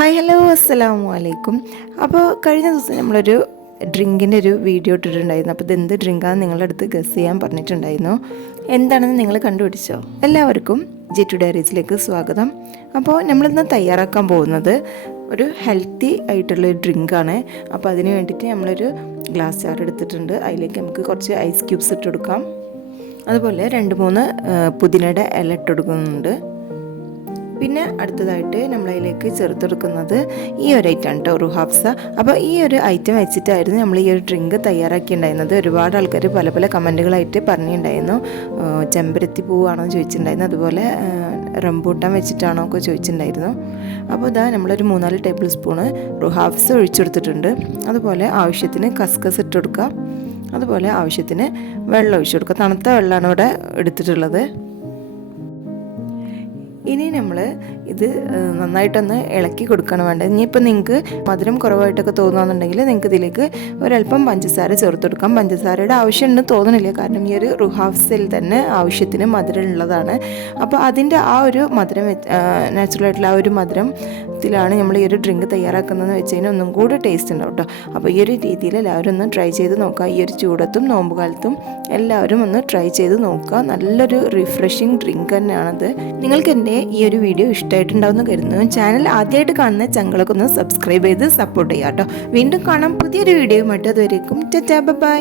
Hi hello അസ്സലാമു അലൈക്കും. അപ്പോൾ കഴിഞ്ഞ ദിവസം നമ്മളൊരു ഡ്രിങ്കിന്റെ ഒരു വീഡിയോ ഇട്ടിട്ടുണ്ടായിരുന്നു. അപ്പോൾ ഇത് എന്ത് ഡ്രിങ്കാണെന്ന് നിങ്ങളുടെ അടുത്ത് ഗസ് ചെയ്യാൻ പറഞ്ഞിട്ടുണ്ടായിരുന്നു. എന്താണെന്ന് നിങ്ങൾ കണ്ടുപിടിച്ചോ? എല്ലാവർക്കും ജി ടു ഡയറീസിലേക്ക് സ്വാഗതം. അപ്പോൾ നമ്മളിന്ന് തയ്യാറാക്കാൻ പോകുന്നത് ഒരു ഹെൽത്തി ആയിട്ടുള്ള ഡ്രിങ്കാണ്. അപ്പോൾ അതിന് വേണ്ടിയിട്ട് നമ്മളൊരു ഗ്ലാസ് ജാർ എടുത്തിട്ടുണ്ട്. അതിലേക്ക് നമുക്ക് കുറച്ച് ഐസ് ക്യൂബ്സ് ഇട്ട് കൊടുക്കാം. അതുപോലെ രണ്ട് മൂന്ന് പുതിനയുടെ ഇല ഇട്ട് കൊടുക്കുന്നുണ്ട്. പിന്നെ അടുത്തതായിട്ട് നമ്മളതിലേക്ക് ചേർത്തെടുക്കുന്നത് ഈ ഒരു ഐറ്റം കേട്ടോ റുഹാബ്സ അപ്പോൾ ഈ ഒരു ഐറ്റം വെച്ചിട്ടായിരുന്നു നമ്മൾ ഈ ഒരു ഡ്രിങ്ക് തയ്യാറാക്കിയിട്ടുണ്ടായിരുന്നത്. ഒരുപാട് ആൾക്കാർ പല പല കമന്റുകളായിട്ട് പറഞ്ഞിട്ടുണ്ടായിരുന്നു. ചെമ്പരത്തി പൂവാണോ ചോദിച്ചിട്ടുണ്ടായിരുന്നു. അതുപോലെ റംബൂട്ടാൻ വെച്ചിട്ടാണോ ഒക്കെ ചോദിച്ചിട്ടുണ്ടായിരുന്നു. അപ്പോൾ ഇതാ നമ്മളൊരു മൂന്നാൽ ടേബിൾ സ്പൂണ് റുഹാബ്സ് ഒഴിച്ചെടുത്തിട്ടുണ്ട് അതുപോലെ ആവശ്യത്തിന് കസ്കസ് ഇട്ട് കൊടുക്കുക. അതുപോലെ ആവശ്യത്തിന് വെള്ളം ഒഴിച്ചു കൊടുക്കുക. തണുത്ത വെള്ളമാണ് ഇവിടെ എടുത്തിട്ടുള്ളത്. ഇനി നമ്മൾ ഇത് നന്നായിട്ടൊന്ന് ഇളക്കി കൊടുക്കണം വേണ്ടത് ഇനിയിപ്പോൾ നിങ്ങൾക്ക് മധുരം കുറവായിട്ടൊക്കെ തോന്നുകയാണെന്നുണ്ടെങ്കിൽ നിങ്ങൾക്ക് ഇതിലേക്ക് ഒരല്പം പഞ്ചസാര ചേർത്ത് കൊടുക്കാം. പഞ്ചസാരയുടെ ആവശ്യമുണ്ടെന്ന് തോന്നണില്ല. കാരണം ഈ ഒരു റുഹാഫ്സിൽ തന്നെ ആവശ്യത്തിന് മധുരം ഉള്ളതാണ്. അപ്പോൾ അതിന്റെ ആ ഒരു മധുരം നാച്ചുറൽ ആയിട്ടുള്ള ആ ഒരു മധുരത്തിലാണ് നമ്മൾ ഈ ഒരു ഡ്രിങ്ക് തയ്യാറാക്കുന്നതെന്ന് വെച്ച് കഴിഞ്ഞാൽ ഒന്നും കൂടി ടേസ്റ്റ് ഉണ്ടാവും കേട്ടോ. അപ്പോൾ ഈ ഒരു രീതിയിൽ എല്ലാവരും ഒന്ന് ട്രൈ ചെയ്ത് നോക്കുക. ഈ ഒരു ചൂടത്തും നോമ്പുകാലത്തും എല്ലാവരും ഒന്ന് ട്രൈ ചെയ്ത് നോക്കുക. നല്ലൊരു റിഫ്രഷിങ് ഡ്രിങ്ക് തന്നെയാണത്. നിങ്ങൾക്ക് എന്റെ ഈ ഒരു വീഡിയോ ഇഷ്ടമായിട്ടുണ്ടാവുമെന്ന് കരുതുന്നു. ചാനൽ ആദ്യമായിട്ട് കാണുന്ന ചങ്ങളൊക്കെ ഒന്ന് സബ്സ്ക്രൈബ് ചെയ്ത് സപ്പോർട്ട് ചെയ്യാം കേട്ടോ. വീണ്ടും കാണാം പുതിയൊരു വീഡിയോയുമായിട്ട് അതുവരേക്കും ബൈ